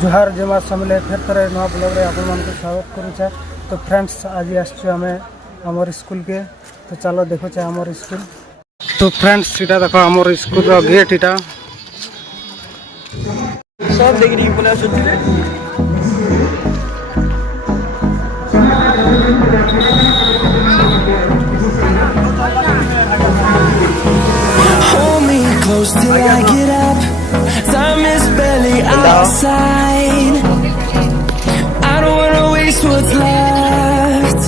जुहार जमा समले फिर थोड़े नवा ब्लॉग रे आपण मन को स्वागत करूछे। तो फ्रेंड्स आज आसछु हमें हमर स्कूल के, तो चलो देखो छे हमर स्कूल। तो फ्रेंड्स सीधा देखो हमर स्कूल रो गेट इटा सब देखि बोला सुथिले। Hold me close till I get up. Time is barely outside. I don't wanna waste what's left.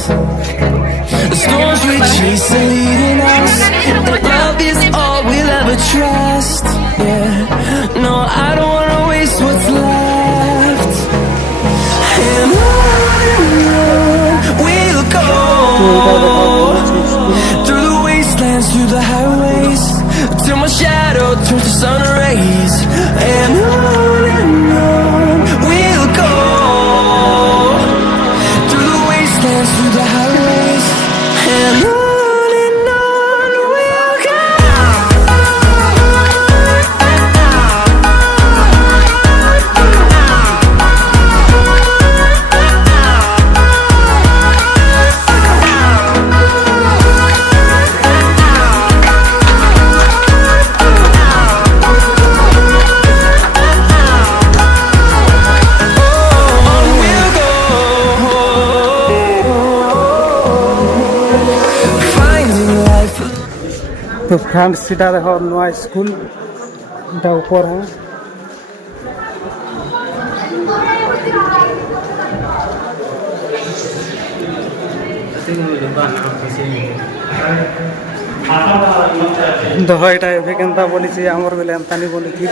The storms we chase are leading us, and love is all we'll ever trust. Yeah, no, I don't wanna waste what's left. And on we'll go, through the wastelands, through the highways, till my shadow turns to sun rays. And on we'll go, through the wastelands, through the highways, and on we'll go. तो friends सीधा देखो नवा school इटा ऊपर है। दह इटा एभे केनता बोली छी हमर बेले एंता नहीं बोली थी।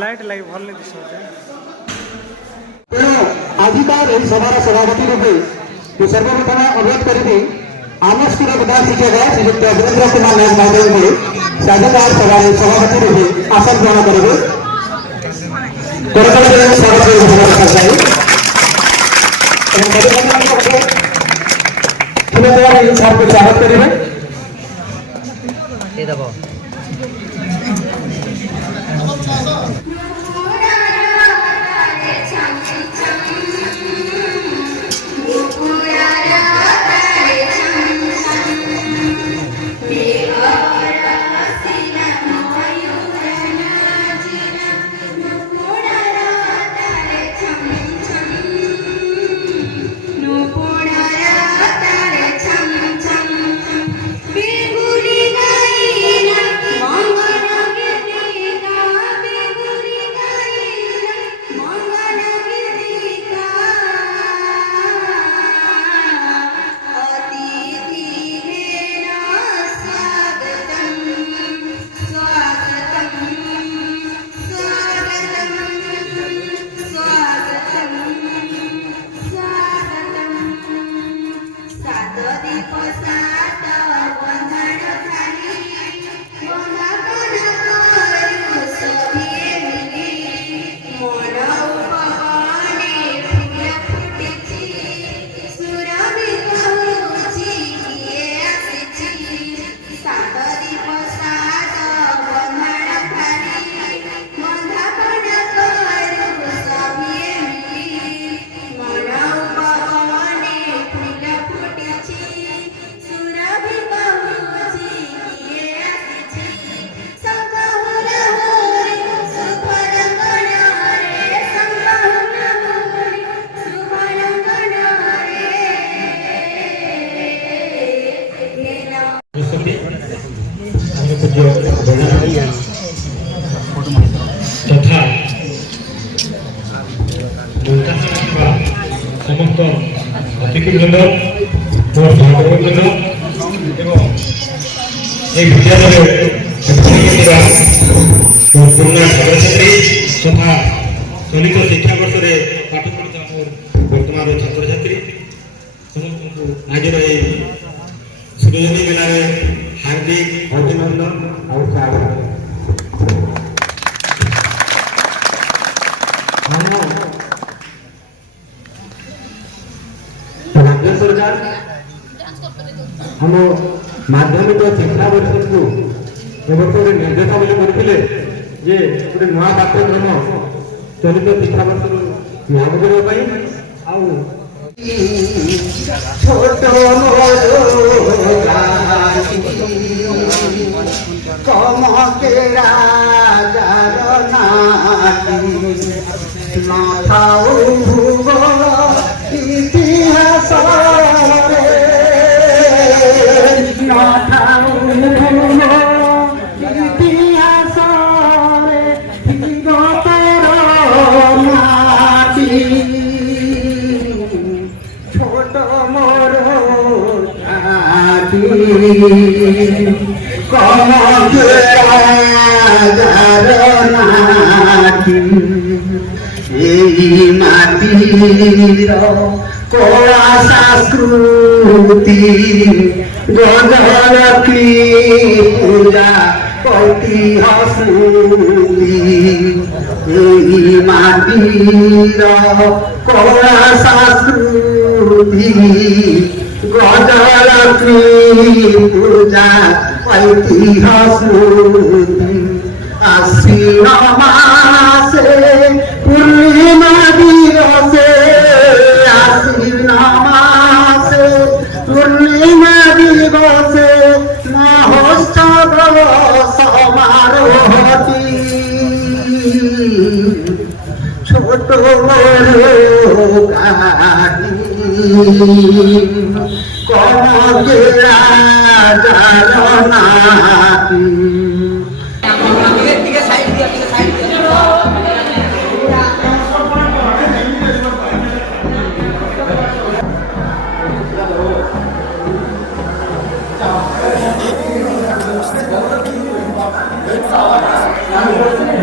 लाइट लगी भल नहीं दिशा आजिकार सभार सभापति रूपे सर्वप्रथम अनुरोध करी आम स्कूल प्रधान शिक्षक श्रीयुक्त वीरेन्द्र कुमार नाथ महोदय को आजिकार सभार सभापति रूपे आसन ग्रहण करेंगे। स्वागत करेंगे। तथा समस्त अतिथिवृंद और सहकर्मीवृंद एवं एक विद्यालय पूर्ण छात्र छात्री तथा चलित शिक्षा वर्ष में पाठ पढ़ुवा আমার ছাত্রছাত্রী সমস্ত আজের এই সৃজনী মেলার হার্দিক অভিনন্দন আর স্বাগত। राज्य सरकार हम माध्यमिक शिक्षा वर्ष को निर्देशावली करते जे गोटे नुआ पाठ्यक्रम चलित शिक्षा वर्ष लागू करने इतिहास छोट मोर माटीर कला संस्कृति गजलक्ष्मी पूजा कौती हसुली माटीर कला संस्कृति गजलक्ष्मी पूजा कौती हसुली आश्विन मासे पूर्णिमा दिवसे आश्विन मासे पूर्णिमा दिवसे महोत्सव समारोहती छोट गाड़ी कमकेरा जारनाती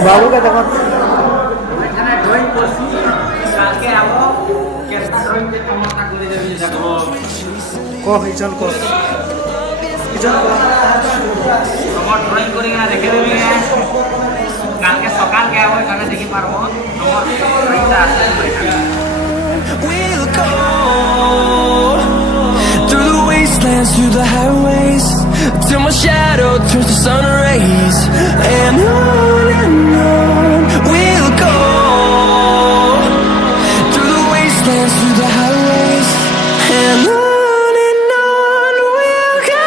बाबू का देखो ड्रॉइंग करছি কালকে আমো কেসটা ড্রয়িং তে কমটা করে দেবে দেখো को हिचल को তোমার ড্রয়িং করে না রেখে দেবে কালকে সকাল কে আবো এখানে দেখি পারবো তোমার ড্রয়িংটা আছে We'll go through the wastelands, through the highways, till my shadow turns to sun rays, and on we'll go through the wastelands, through the highways, and on we'll go.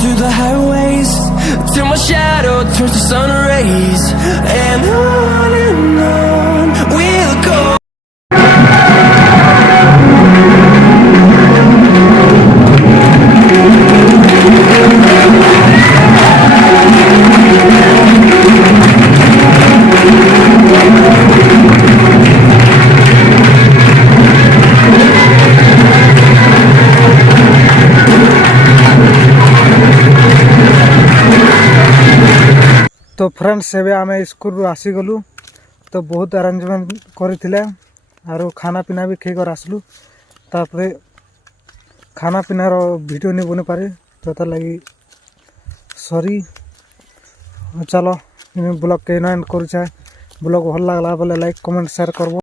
Through the highways, till my shadow turns to sun rays, and on we'll go. तो friends एबे आमे school रु आसीगलु तो बहुत arrangement करथिले आरो खाना पीना भी खेकर आसलु तापरे खाना पीना रो वीडियो नहीं बने पारे तो तार लगी सॉरी। चलो इन ब्लॉग के एंड करूछा ब्लॉग भल लागला बोले लाइक कमेंट शेयर करबो।